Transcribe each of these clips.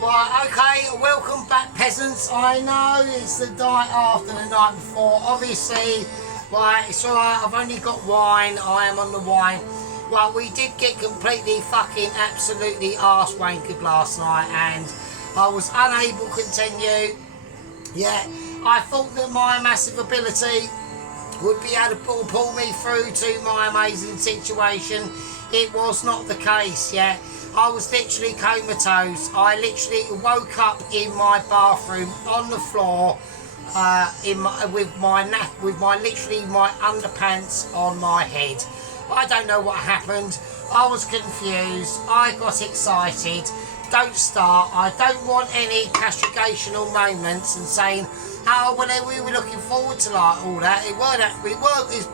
Right, okay, welcome back peasants. I know it's the night after the night before, obviously. Right, it's alright, I've only got wine, I am on the wine. Well, we did get completely fucking absolutely arse wankered last night and I was unable to continue. Yeah, I thought that my massive ability would be able to pull me through to my amazing situation. It was not the case, yeah. I was literally comatose. I literally woke up in my bathroom on the floor with my literally my underpants on my head. I don't know what happened. I was confused. I got excited. Don't start. I don't want any castigational moments and saying, oh, well, we were looking forward to like all that. It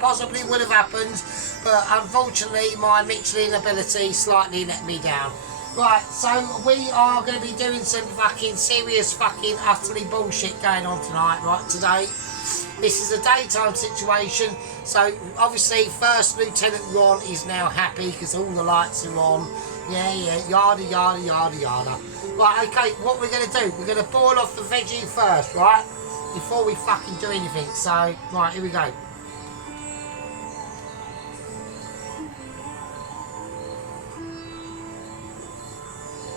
possibly would have happened, but unfortunately my Michelin ability slightly let me down. Right, so we are going to be doing some fucking serious fucking utterly bullshit going on tonight, right, today. This is a daytime situation, so obviously First Lieutenant Ron is now happy because all the lights are on. Yeah, yada, yada, yada, yada. Right, okay, what we're going to do, we're going to boil off the veggie first, right? Before we fucking do anything. So, right, here we go.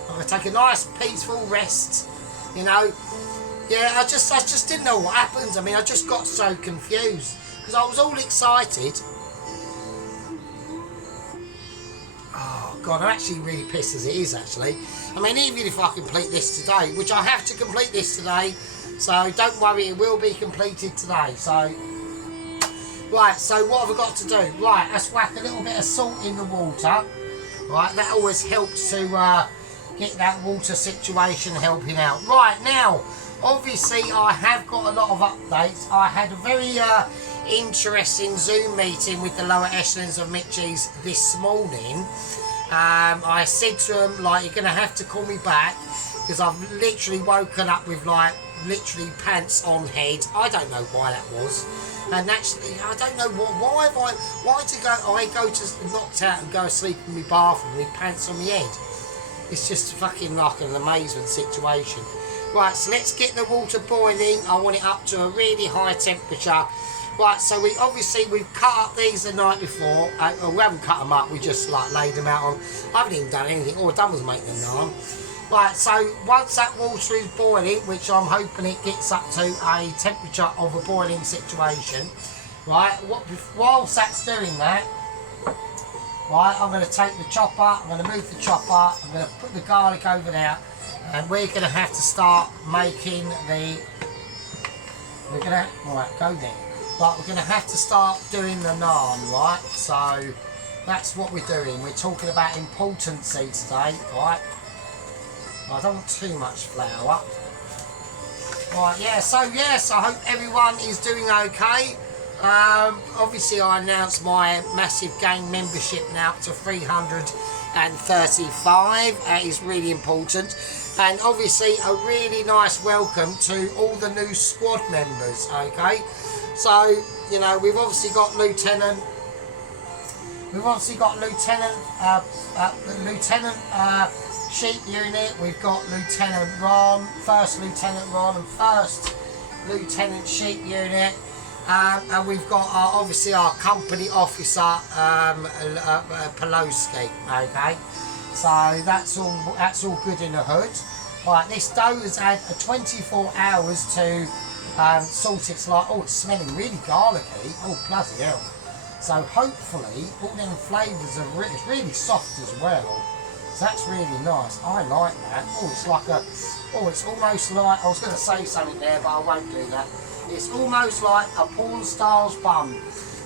I'm going to take a nice peaceful rest, you know. Yeah, I just didn't know what happened. I mean, I just got so confused because I was all excited. Oh God, I'm actually really pissed as it is actually. I mean, even if I complete this today, which I have to complete this today, so don't worry, it will be completed today. So, right, so what have I got to do? Right, let's whack a little bit of salt in the water. Right, that always helps to get that water situation helping out. Right, now, obviously I have got a lot of updates. I had a very interesting Zoom meeting with the lower echelons of Mitchies this morning. I said to them, like, you're going to have to call me back because I've literally woken up with, like, literally pants on head. I don't know why that was. And actually, I don't know why I go to knocked out and go to sleep in my bathroom with pants on my head. It's just fucking like an amazement situation. Right, so let's get the water boiling. I want it up to a really high temperature. Right, so we've cut up these the night before. We haven't cut them up, we just like laid them out on. I haven't even done anything, all I've done was make them naan. Right, so once that water is boiling, which I'm hoping it gets up to a temperature of a boiling situation, right, whilst that's doing that, right, I'm going to take the chopper, I'm going to move the chopper, I'm going to put the garlic over there, and we're going to have to start making right, go there. Right, we're going to have to start doing the naan, right? So that's what we're doing. We're talking about importancy today, right? I don't want too much flour. Right, yeah, so yes, I hope everyone is doing okay. Obviously I announced my massive gang membership now up to 335. That is really important. And obviously a really nice welcome to all the new squad members, okay? So, you know, we've obviously got Lieutenant Sheep Unit, we've got Lieutenant Ron, First Lieutenant Ron and First Lieutenant Sheep Unit, and we've got obviously our company officer Poloski, okay? So that's all good in the hood. Right, this dough has had 24 hours to salt its like, oh, it's smelling really garlicky, oh bloody hell. So hopefully all them flavours are it's really soft as well. So that's really nice. I like that. Oh, it's like it's almost like, I was going to say something there, but I won't do that. It's almost like a porn star's bum.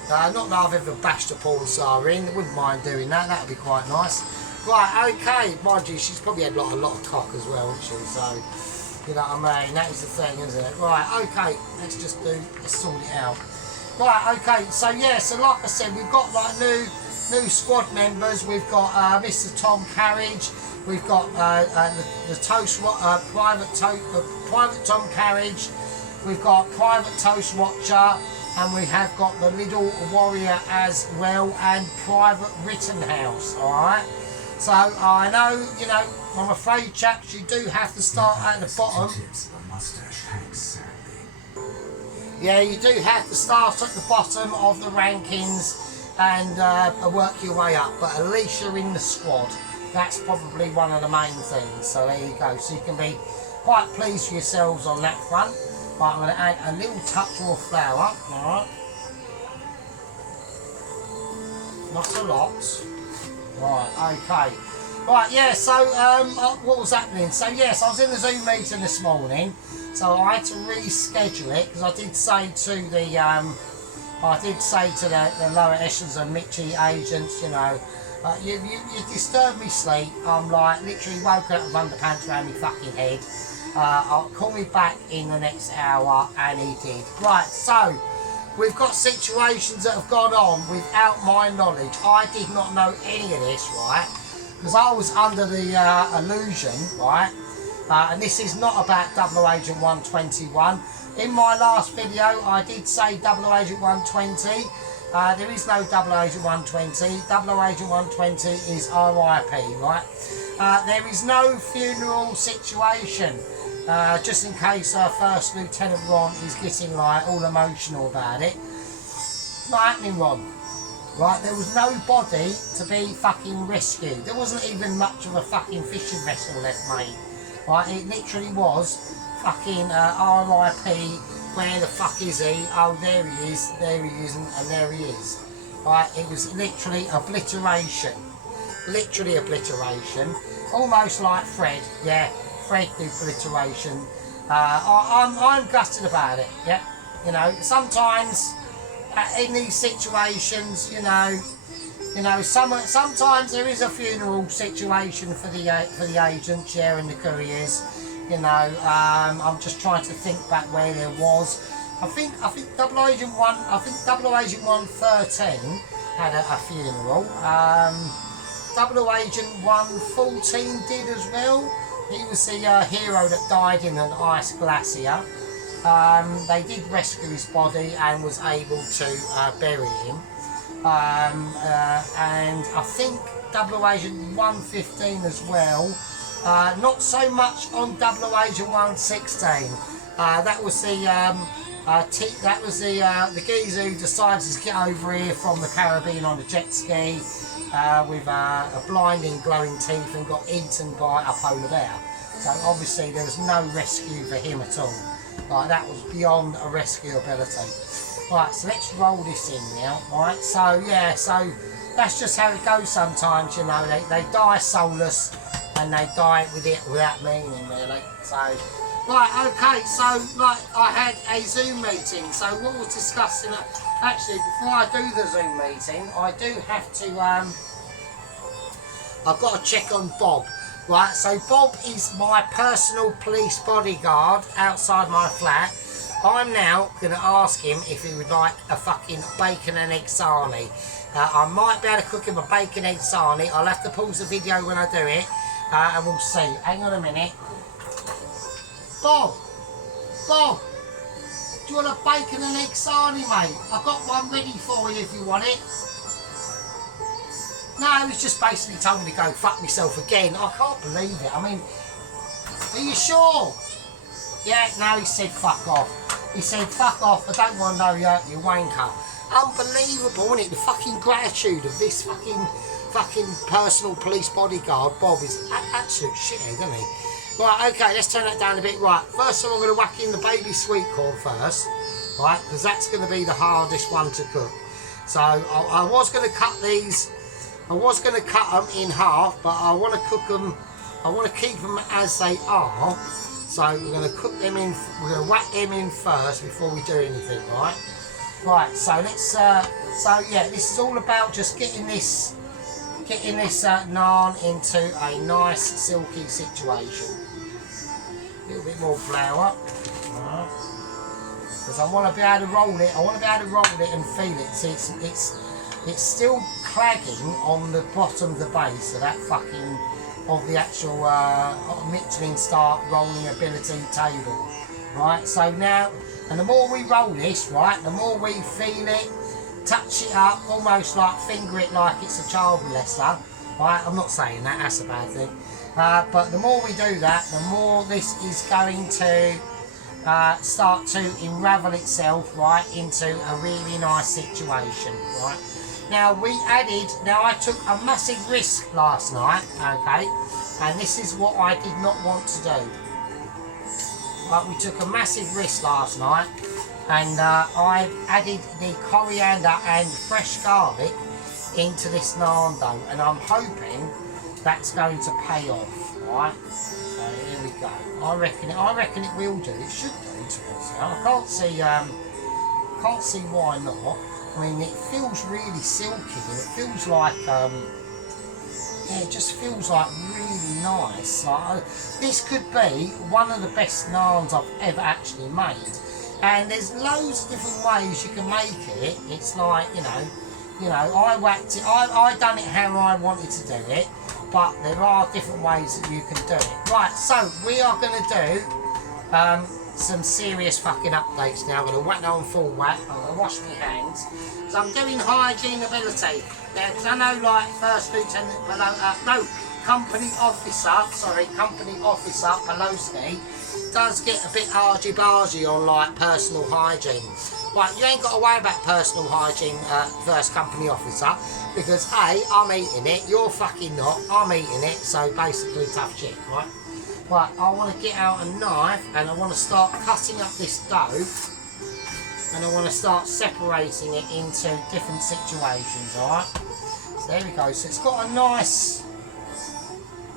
Not that I've ever bashed a porn star in. I wouldn't mind doing that. That would be quite nice. Right, okay. Mind you, she's probably had a lot of cock as well, hasn't she? So, you know what I mean? That is the thing, isn't it? Right, okay. Let's sort it out. Right, okay. So yeah, so like I said, we've got like new squad members. We've got Mr. Tom Carriage. We've got the Private Tom Carriage. We've got Private Toast Watcher, and we have got the Little Warrior as well, and Private Rittenhouse. All right. So I know, you know, I'm afraid, chaps, you do have to start at the bottom. Yeah, you do have to start at the bottom of the rankings and work your way up, but at least you're in the squad. That's probably one of the main things. So there you go. So you can be quite pleased with yourselves on that front. Right, I'm going to add a little touch more flour. Alright. Not a lot. Right, okay. Right, yeah, so what was happening? So yes, I was in the Zoom meeting this morning, so I had to reschedule it because I did say to the lower echelons of Mitchie agents, you know, you disturbed me sleep. I'm like literally woke up with underpants around my fucking head. I'll call me back in the next hour, and he did. Right, so we've got situations that have gone on without my knowledge. I did not know any of this, right? Because I was under the illusion, right? And this is not about Double Agent 121. In my last video, I did say Double Agent 120. There is no Double Agent 120. Double Agent 120 is RIP, right? There is no funeral situation. Just in case First Lieutenant Ron is getting like all emotional about it. It's not happening, Ron. Right, there was no body to be fucking rescued. There wasn't even much of a fucking fishing vessel left, mate. Right, it literally was fucking RIP. Where the fuck is he? Oh, there he is, there he isn't, and there he is. Right, it was literally obliteration. Literally obliteration. Almost like Fred, yeah. Fred the obliteration. I'm gutted about it, yeah. You know, sometimes in these situations, you know, sometimes there is a funeral situation for the agents, yeah, and the couriers. You know, I'm just trying to think back where there was. I think Double Agent 113 had a funeral. Double Agent 114 did as well. He was the hero that died in an ice glacier. They did rescue his body and was able to bury him. And I think Double Agent 115 as well. Not so much on Double Agent 116. That was the geezer who decided to get over here from the Caribbean on a jet ski with a blinding glowing teeth and got eaten by a polar bear. So obviously there was no rescue for him at all. Like, that was beyond a rescue ability. Right, so let's roll this in now. Right, so yeah, so that's just how it goes sometimes, you know. They die soulless and they die with it without meaning, really. So, right, okay, so like I had a Zoom meeting. So what we're discussing, actually before I do the Zoom meeting, I do have to, I've got to check on Bob. Right, so Bob is my personal police bodyguard outside my flat. I'm now going to ask him if he would like a fucking bacon and egg sarnie. I might be able to cook him a bacon egg sarnie. I'll have to pause the video when I do it, and we'll see. Hang on a minute. Bob, do you want a bacon and egg sarnie, mate? I've got one ready for you if you want it. No, he's just basically told me to go fuck myself again. I can't believe it. I mean, are you sure? Yeah, no, he said fuck off. He said fuck off, I don't want to know you wanker. Unbelievable, isn't it? The fucking gratitude of this fucking personal police bodyguard, Bob, is absolute shithead, isn't he? Right, okay, let's turn that down a bit. Right, first of all, I'm going to whack in the baby sweet corn first, right, because that's going to be the hardest one to cook. So I was going to cut these. I was going to cut them in half, but I want to cook them. I want to keep them as they are. So we're going to cook them in. We're going to whack them in first before we do anything, right? Right. So let's. So yeah, this is all about just getting this naan into a nice silky situation. A little bit more flour, right? Because I want to be able to roll it. I want to be able to roll it and feel it. See, it's still clagging on the bottom of the base of that fucking, of the actual Michelin Star rolling ability table, right? So now, and the more we roll this, right, the more we feel it, touch it up, almost like finger it like it's a child molester, Right, I'm not saying that, that's a bad thing. But the more we do that, the more this is going to start to unravel itself, right, into a really nice situation, right. Now I took a massive risk last night, okay, and this is what I did not want to do. Right, we took a massive risk last night, and I added the coriander and fresh garlic into this naan dough, and I'm hoping that's going to pay off, right? So here we go. I reckon it will do. It should do, to be honest. I can't see why not. I mean, it feels really silky, and it feels like yeah, it just feels like really nice. Like, this could be one of the best naans I've ever actually made. And there's loads of different ways you can make it. It's like, you know, I whacked it. I done it how I wanted to do it, but there are different ways that you can do it. Right, so we are going to do some serious fucking updates now. I'm going to whack that on full whack. I'm going to wash my hands. So I'm doing hygiene ability. Now, because I know, like, First Lieutenant Company Officer Pelosi does get a bit argy-bargy on, like, personal hygiene. Right, you ain't got to worry about personal hygiene, First Company Officer, because A, I'm eating it, you're fucking not, I'm eating it, so basically tough shit, right? Right, I want to get out a knife, and I want to start cutting up this dough, and I want to start separating it into different situations, alright? So there we go, so it's got a nice,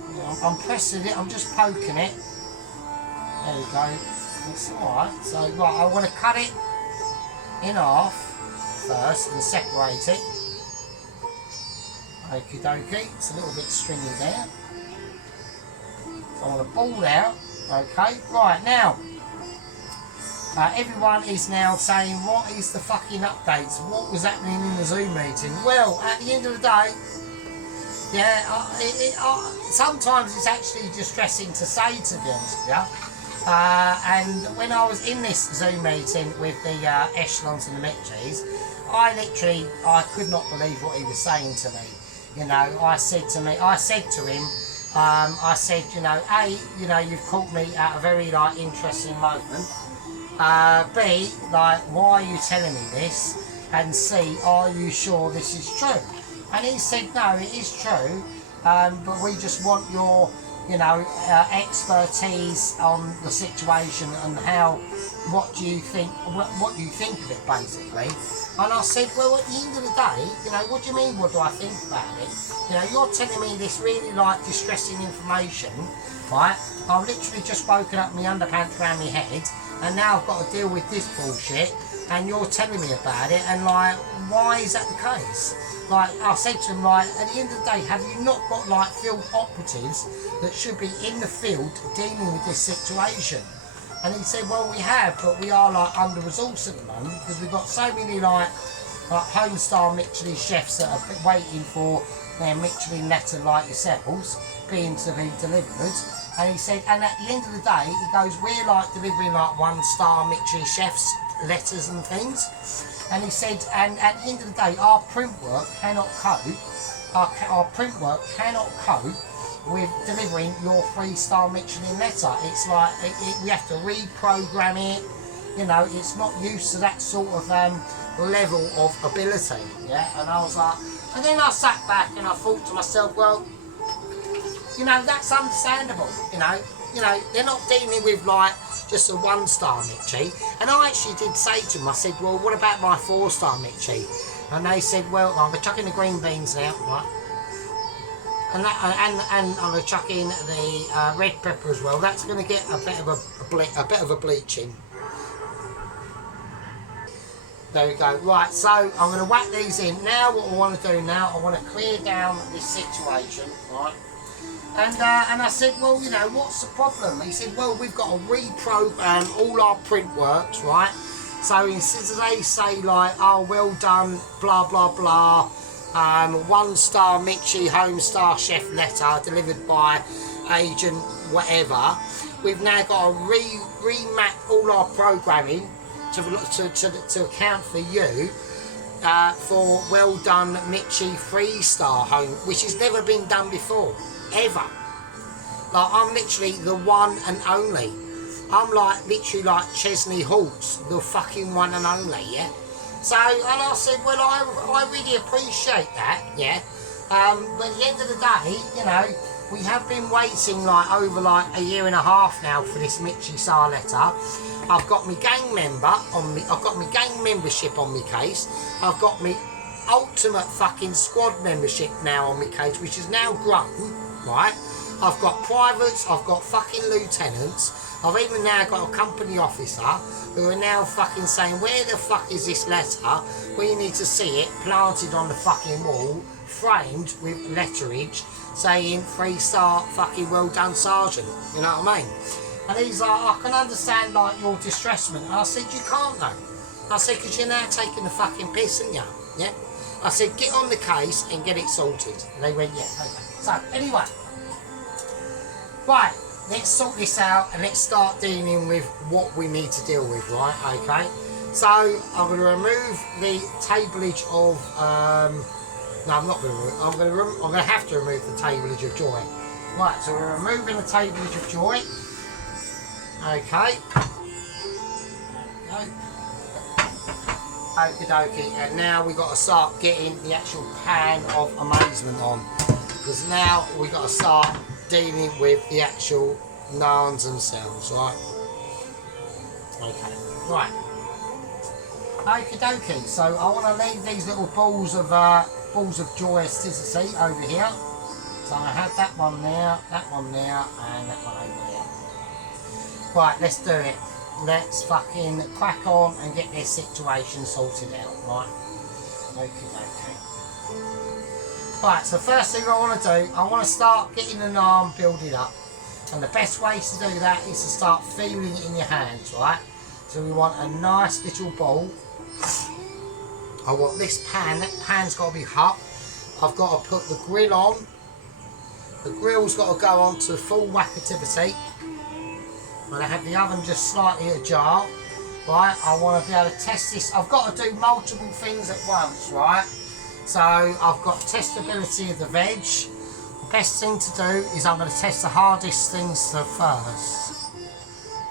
you know, I'm pressing it, I'm just poking it, there we go, it's alright. So right, I want to cut it in half first and separate it. Okie dokie, it's a little bit stringy there. I want to ball out, okay, right now. Everyone is now saying, what is the fucking updates? What was happening in the Zoom meeting? Well, at the end of the day, yeah, sometimes it's actually distressing to say, to be honest with you. And when I was in this Zoom meeting with the Echelons and the Mitchies, I could not believe what he was saying to me. You know, I said to him, I said, you know, A, you know, you've caught me at a very, like, interesting moment. B, like, why are you telling me this? And C, are you sure this is true? And he said, no, it is true, but we just want your, you know, expertise on the situation and what you think of it, basically. And I said, well, at the end of the day, you know, what do you mean, what do I think about it? You know, you're telling me this really, like, distressing information, right? I've literally just woken up my underpants around my head, and now I've got to deal with this bullshit, and you're telling me about it, and, like, why is that the case? Like, I said to him, like, at the end of the day, have you not got, like, field operatives that should be in the field dealing with this situation? And he said, well, we have, but we are, like, under-resourced at the moment, because we've got so many, like Homestar Michelin chefs that are waiting for their Michelin letter, like yourselves, being to be delivered. And he said, and at the end of the day, he goes, we're, like, delivering, like, 1-star Michelin chefs letters and things. And he said, and at the end of the day, our print work cannot cope. Our print work cannot cope with delivering your 3-star Michelin letter. It's like we have to reprogram it. You know, it's not used to that sort of level of ability. Yeah, and I was like, and then I sat back and I thought to myself, well, you know, that's understandable. You know, they're not dealing with, like, just a 1-star Mitchie. And I actually did say to them, I said, well, what about my 4-star Mitchie? And they said, well, I'm going to chuck in the green beans now, right? And I'm going to chuck in the red pepper as well. That's going to get a bit of a bleaching. There we go. Right, so I'm going to whack these in. Now what I want to do now, I want to clear down this situation, right? And I said, well, you know, what's the problem? He said, well, we've got to reprogram all our print works, right? So instead of they say, like, oh, well done, blah, blah, blah, 1-star Mitchie Homestar Chef letter delivered by agent whatever, we've now got to remap all our programming to account for you for Well Done Mitchie 3-star home, which has never been done before, ever. Like, I'm literally the one and only. I'm like, literally like Chesney Hawkes, the fucking one and only, yeah? So, and I said, well, I really appreciate that, yeah? But at the end of the day, you know, we have been waiting like over like a year and a half now for this Mitchie Sar letter. I've got my gang member on me. I've got my gang membership on my case. I've got my ultimate fucking squad membership now on my case, which has now grown, right? I've got privates. I've got fucking lieutenants. I've even now got a company officer who are now fucking saying, where the fuck is this letter? We need to see it planted on the fucking wall, framed with letterage saying 3-star fucking well done sergeant. You know what I mean? And he's like, I can understand like your distressment. And I said, you can't though. I said, because you're now taking the fucking piss, aren't you? Yeah? I said, get on the case and get it sorted. And they went, yeah, okay. So, anyway. Right, let's sort this out and let's start dealing with what we need to deal with, right? Okay. So, I'm going to remove the tablage of, no, I'm not going to remove, I'm going to have to remove the tablage of joy. Right, so we're removing the tablage of joy. Okay. There we go. Okie dokie, and now we've got to start getting the actual pan of amazement on, because now we've got to start dealing with the actual Narns themselves, right? Okay, right. Okie dokie, so I want to leave these little balls of joyousity over here. So I have that one there, and that one over there. Right, let's do it. Let's fucking crack on and get this situation sorted out, right? Okay. Right, so first thing I want to do, I want to start getting an arm building up. And the best way to do that is to start feeling it in your hands, right? So we want a nice little ball. I want this pan, that pan's got to be hot. I've got to put the grill on. The grill's got to go on to full whack-activity. I'm going to have the oven just slightly ajar, right? I want to be able to test this. I've got to do multiple things at once, right? So I've got testability of the veg. The best thing to do is I'm going to test the hardest things first.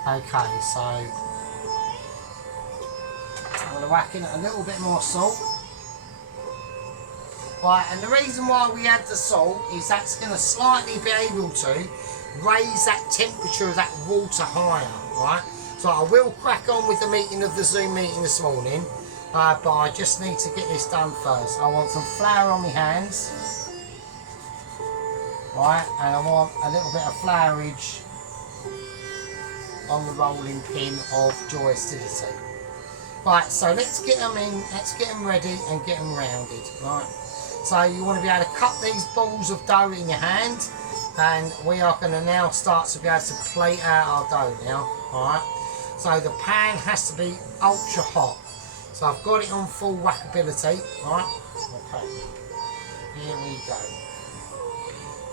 Okay, so I'm going to whack in a little bit more salt. Right, and the reason why we add the salt is that's going to slightly be able to raise that temperature of that water higher, right? So I will crack on with the meeting of the Zoom meeting this morning, but I just need to get this done first. I want some flour on my hands, right? And I want a little bit of flourage on the rolling pin of joyousity. Right, so let's get them in, let's get them ready and get them rounded, right? So you want to be able to cut these balls of dough in your hand, and we are going to now start to be able to plate out our dough now, alright? So the pan has to be ultra hot. So I've got it on full whackability, alright? Okay, here we go.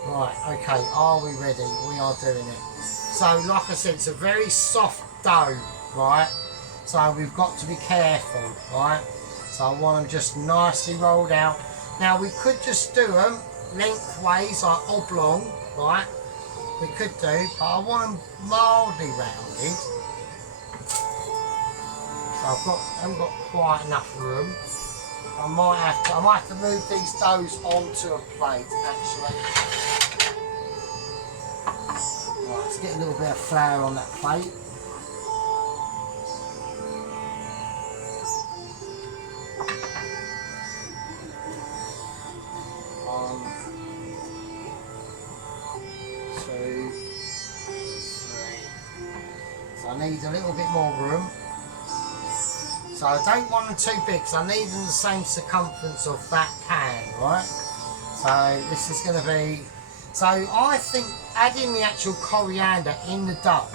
Right, okay, are we ready? We are doing it. So like I said, it's a very soft dough, right? So we've got to be careful, right? So I want them just nicely rolled out. Now we could just do them lengthways, like oblong, right? We could do, but I want them mildly rounded. So I haven't got quite enough room. I might have to move these doughs onto a plate actually. Right, let's get a little bit of flour on that plate. I need a little bit more room. So I don't want them too big, so I need them the same circumference of that pan, right? So this is going to be... So I think adding the actual coriander in the dough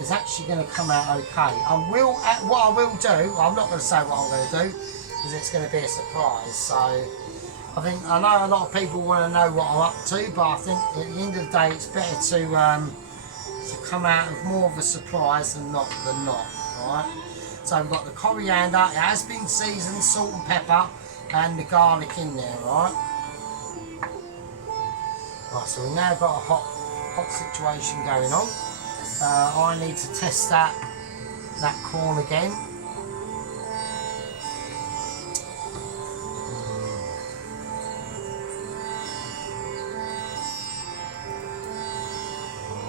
is actually going to come out okay. What I will do, I'm not going to say what I'm going to do, because it's going to be a surprise. So I know a lot of people want to know what I'm up to, but I think at the end of the day it's better to come out with more of a surprise than not, right? So we've got the coriander, it has been seasoned, salt and pepper, and the garlic in there, right? Right, so we've now got a hot situation going on. I need to test that corn again.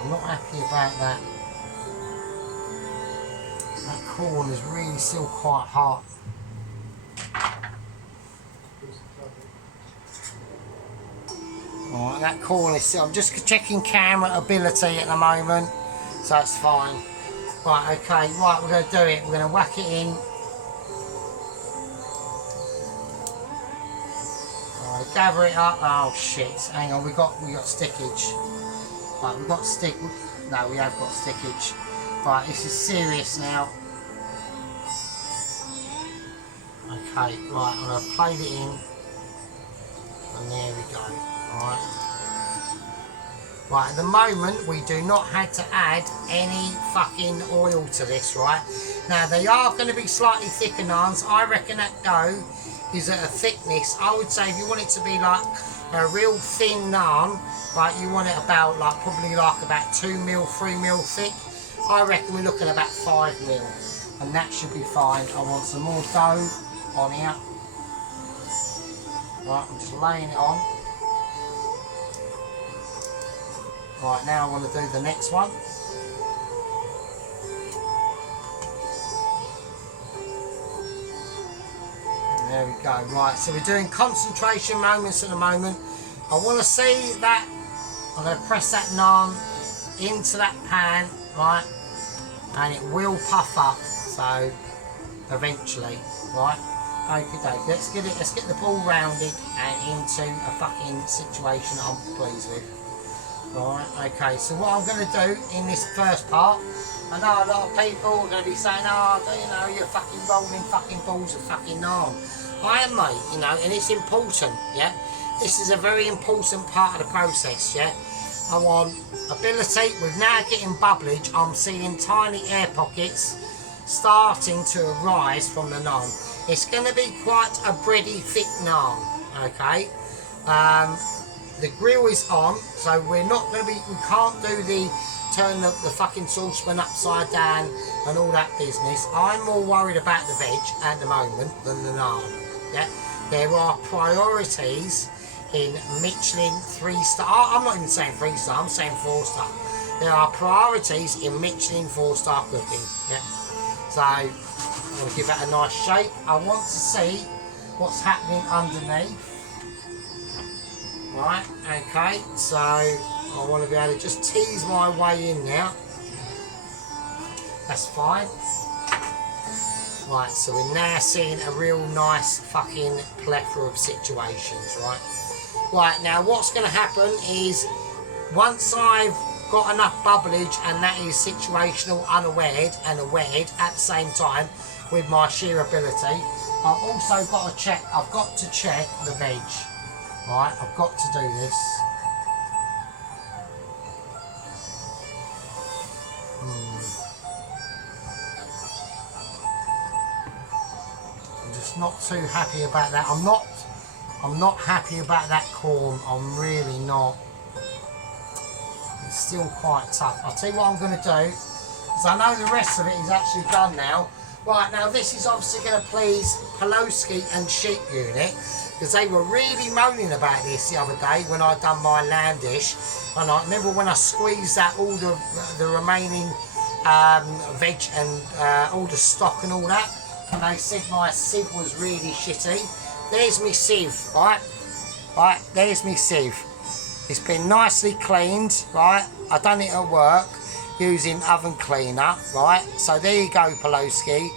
I'm not happy about that. That corn is really still quite hot. Alright, that corn is still, I'm just checking camera ability at the moment, so it's fine. Right, okay, right, we're going to do it. We're going to whack it in. Alright, gather it up. Oh shit, hang on, we got stickage. Right, we've got no, we have got stickage. Right, this is serious now. Okay, right, I'm going to plate it in. And there we go. Right. Right, at the moment we do not have to add any fucking oil to this, right? Now they are going to be slightly thicker naans. I reckon that dough is at a thickness, I would say if you want it to be like a real thin naan, right, you want it about like probably like about 2 mil, 3 mil thick. I reckon we're looking at about 5 mil, and that should be fine. I want some more dough on here. Right, I'm just laying it on. Right, now I want to do the next one. There we go. Right, so we're doing concentration moments at the moment. I want to see that. I'm going to press that naan into that pan, right, and it will puff up. So eventually, right. Okay, let's get the ball rounded and into a fucking situation I'm pleased with. Right, okay, so what I'm going to do in this first part, I know a lot of people are going to be saying, oh, you know, you're fucking rolling fucking balls of fucking naan. I am, mate, you know, and it's important, yeah? This is a very important part of the process, yeah? I want ability. With now getting bubblage, I'm seeing tiny air pockets starting to arise from the naan. It's going to be quite a bready, thick naan, okay? The grill is on, so we can't do the turn the fucking saucepan upside down and all that business. I'm more worried about the veg at the moment than the naan, yeah? There are priorities in Michelin 3-star, I'm not even saying 3-star, I'm saying 4-star. There are priorities in Michelin 4-star cooking, yeah? So, I'm going to give that a nice shape. I want to see what's happening underneath. Right, okay, so I want to be able to just tease my way in now. That's fine. Right, so we're now seeing a real nice fucking plethora of situations, right? Right, now what's going to happen is once I've got enough bubblage, and that is situational, unawared and awared at the same time with my sheer ability, I've also got to check, I've got to check the veg. Right, I've got to do this. I'm just not too happy about that. I'm not happy about that corn. I'm really not. It's still quite tough. I'll tell you what I'm going to do, because I know the rest of it is actually done now. Right, now this is obviously going to please Poloski and Sheep Unit, because they were really moaning about this the other day when I done my lamb dish. And I remember when I squeezed out all the remaining veg and all the stock and all that, and they said my sieve was really shitty. There's me sieve, right? Right, there's me sieve. It's been nicely cleaned, right? I done it at work using oven cleaner, right? So there you go, Poloski.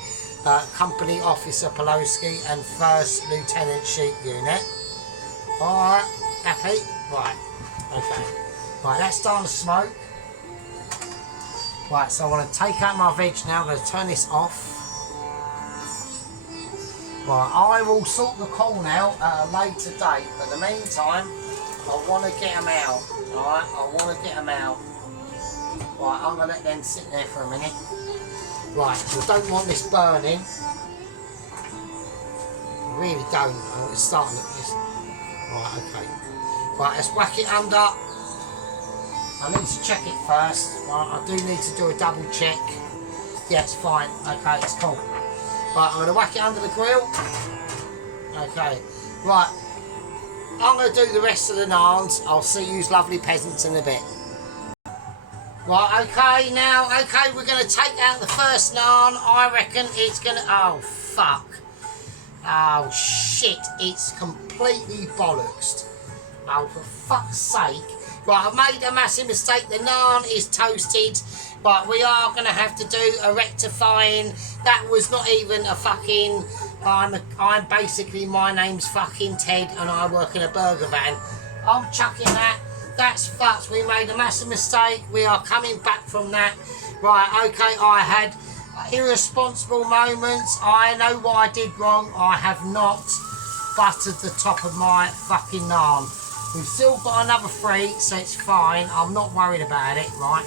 Company Officer Poloski and First Lieutenant Sheep Unit. Alright, happy? Right, okay. Right, that's starting to smoke. Right, so I want to take out my veg now. I'm going to turn this off. Right, I will sort the corn out at a later date, but in the meantime, I want to get them out. Alright, I want to get them out. Right, I'm going to let them sit there for a minute. Right, we don't want this burning. We really don't. It's starting at this. Right, okay. Right, let's whack it under. I need to check it first. Right, I do need to do a double check. Yeah, it's fine. Okay, it's cool. Right, I'm going to whack it under the grill. Okay. Right. I'm going to do the rest of the naans. I'll see you lovely peasants in a bit. Right, okay, now, okay, we're going to take out the first naan. I reckon it's going to... Oh, fuck. Oh, shit. It's completely bollocks. Oh, for fuck's sake. Right, I've made a massive mistake. The naan is toasted. But we are going to have to do a rectifying. That was not even a fucking... I'm basically, my name's fucking Ted and I work in a burger van. I'm chucking that. That's fucked. We made a massive mistake. We are coming back from that. Right, okay, I had irresponsible moments. I know what I did wrong. I have not buttered the top of my fucking naan. We've still got another 3, so it's fine. I'm not worried about it, right?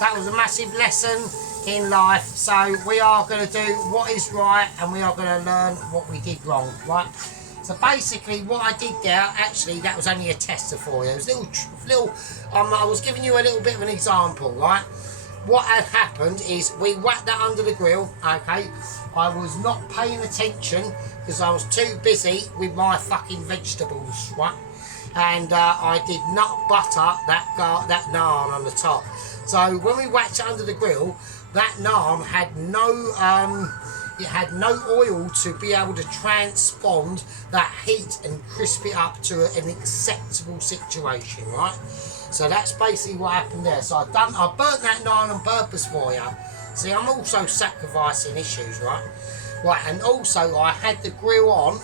That was a massive lesson in life. So we are going to do what is right and we are going to learn what we did wrong, right? So basically what I did there, actually that was only a tester for you. It was I was giving you a little bit of an example, right? What had happened is we whacked that under the grill, okay? I was not paying attention because I was too busy with my fucking vegetables, right? And I did not butter that naan on the top. So when we whacked it under the grill, that naan had no oil to be able to transpond that heat and crisp it up to an acceptable situation, right? So that's basically what happened there. So I burnt that naan on purpose for you. See, I'm also sacrificing issues, right? Right, and also I had the grill on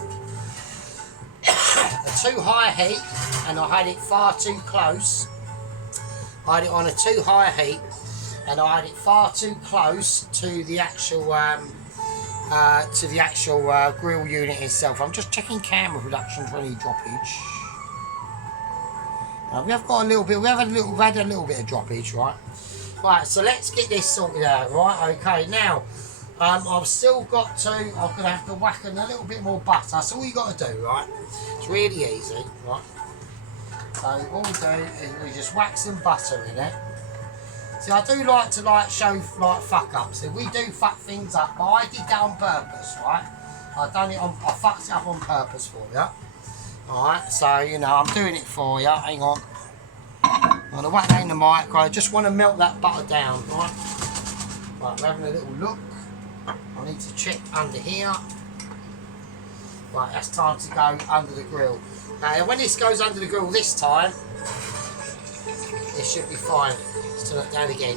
a too high heat, and I had it far too close. I had it on a too high heat, and I had it far too close to the actual grill unit itself. I'm just checking camera production for any droppage. We have got a little bit. We've had a little bit of droppage, right? Right. So let's get this sorted out, right? Okay. Now, I've still got to. I'm gonna have to whack in a little bit more butter. That's all you got to do, right? It's really easy, right? So all we do is we just whack some butter in it. See, I do like to show fuck ups. So we do fuck things up, but I did that on purpose, right? I fucked it up on purpose for you. Alright, so you know I'm doing it for you. Hang on. I'm gonna whack that in the micro. I just want to melt that butter down, right? Right, we're having a little look. I need to check under here. Right, that's time to go under the grill. Now when this goes under the grill this time, it should be fine. Let's turn it down again.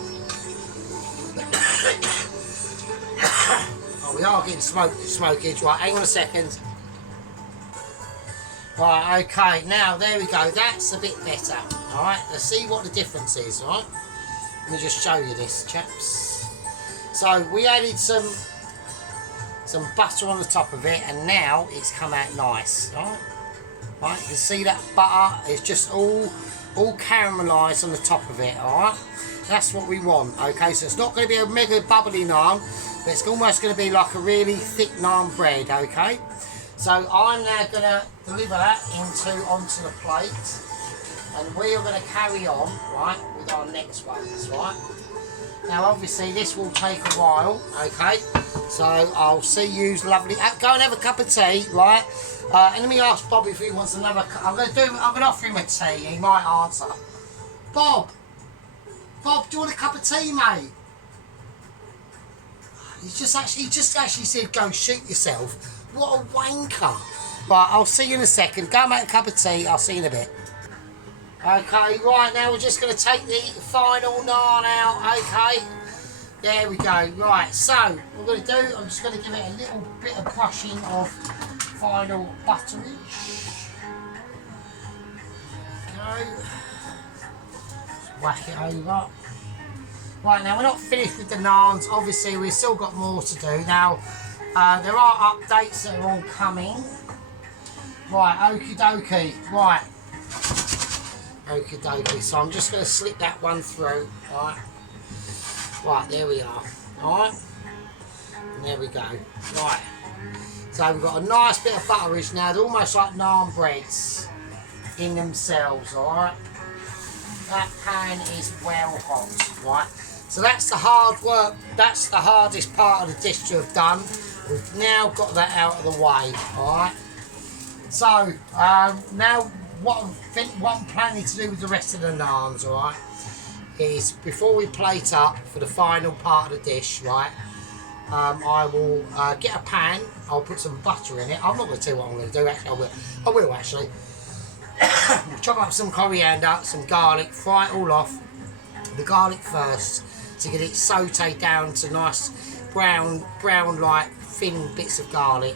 Oh, we are getting smoky. Right, hang on a second. Right, okay, now there we go. That's a bit better. Alright, let's see what the difference is, alright? Let me just show you this, chaps. So we added some butter on the top of it, and now it's come out nice, alright? Right, you can see that butter is just all caramelised on the top of it, alright? That's what we want, okay? So it's not going to be a mega bubbly naan, but it's almost going to be like a really thick naan bread, okay? So I'm now going to deliver that onto the plate, and we are going to carry on, right, with our next ones, right? Now obviously this will take a while, okay? So I'll see you lovely. Go and have a cup of tea, right? And let me ask Bob if he wants another. I'm going to offer him a tea. He might answer. Bob, do you want a cup of tea, mate? He just actually said go shoot yourself. What a wanker. Right, I'll see you in a second. Go make a cup of tea. I'll see you in a bit. Okay, right, now we're just going to take the final naan out, okay? There we go. Right, so what we're going to do, I'm just going to give it a little bit of brushing of final butterage. Go. Just whack it over. Right, now we're not finished with the naans. Obviously, we've still got more to do. Now, there are updates that are all coming. Right, okie dokie. Right. Okie dokie. So I'm just going to slip that one through. Right. Right, there we are. Alright. There we go. Right. So we've got a nice bit of butterish now. They're almost like naan breads in themselves, alright? That pan is well hot, right? So that's the hard work, that's the hardest part of the dish to have done. We've now got that out of the way, alright? So, now what I'm planning to do with the rest of the naans, alright, is before we plate up for the final part of the dish, right, I will get a pan, I'll put some butter in it. I'm not going to tell you what I'm going to do, actually I will actually. Chop up some coriander, some garlic, fry it all off. The garlic first to get it sauteed down to nice brown like thin bits of garlic,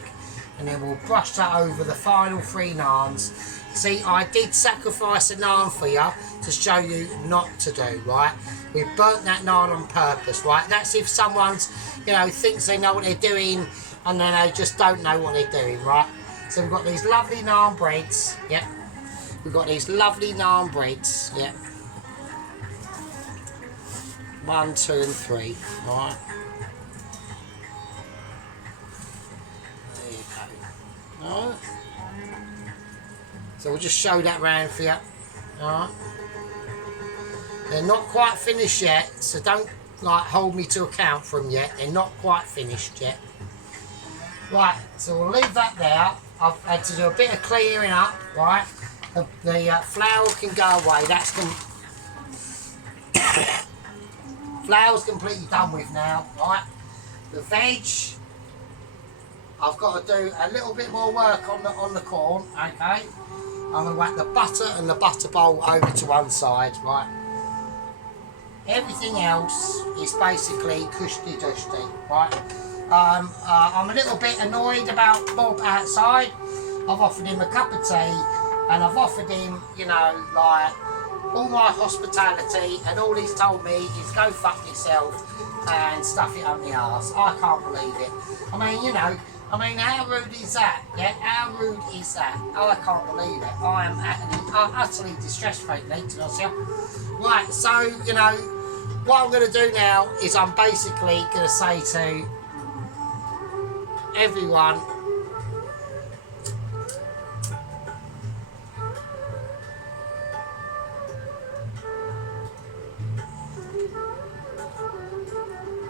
and then we'll brush that over the final 3 naans. See, I did sacrifice a naan for you to show you not to do, right? We've burnt that naan on purpose, right? That's if someone's, you know, thinks they know what they're doing and then they just don't know what they're doing, right? So we've got these lovely naan breads, yep. We've got these lovely naan breads, yep. 1, 2 and 3, right? There you go. Alright. So we'll just show that round for you. Alright. They're not quite finished yet, so don't like hold me to account for them yet. They're not quite finished yet. Right, so we'll leave that there. I've had to do a bit of clearing up, right? The flour can go away. That's flour's completely done with now, right? The veg, I've got to do a little bit more work on the corn, okay? I'm going to whack the butter and the butter bowl over to one side, right? Everything else is basically cushy-dusty, right? I'm a little bit annoyed about Bob outside. I've offered him a cup of tea and I've offered him, you know, like all my hospitality, and all he's told me is go fuck yourself and stuff it up the arse. I can't believe it. I mean, you know, how rude is that? Yeah, how rude is that? I can't believe it. I am utterly distressed, frankly, to myself. Right, so, you know, what I'm going to do now is I'm basically going to say to everyone,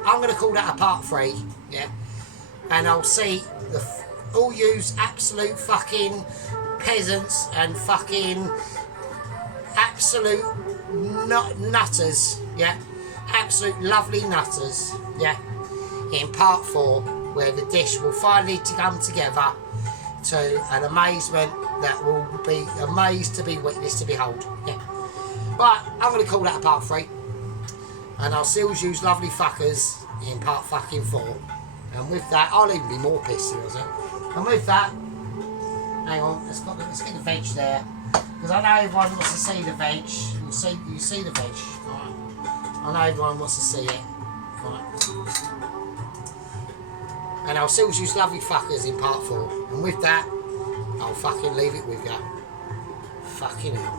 I'm going to call that a part 3, yeah, and I'll see all yous absolute fucking peasants and fucking absolute nutters, yeah, absolute lovely nutters, yeah, in part 4, where the dish will finally come together to an amazement that will be amazed to be witness to behold, yeah. Right, I'm going to call that a part 3. And I'll still use lovely fuckers in part fucking 4. And with that, I'll even be more pissed. And with that, hang on, let's get the veg there. Because I know everyone wants to see the veg. You see the veg. Right. I know everyone wants to see it. Right. And I'll still use lovely fuckers in part 4. And with that, I'll fucking leave it with you. Fucking hell.